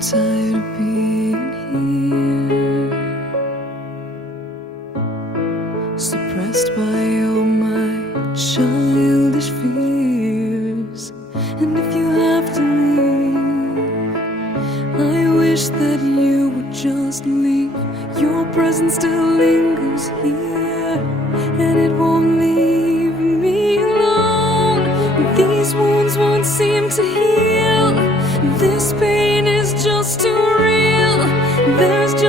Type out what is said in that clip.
tired of being here, suppressed by all my childish fears. And if you have to leave, I wish that you would just leave. Your presence still lingers here, and it won't leave me alone. These wounds won't seem to heal. This pain is just too real. There's just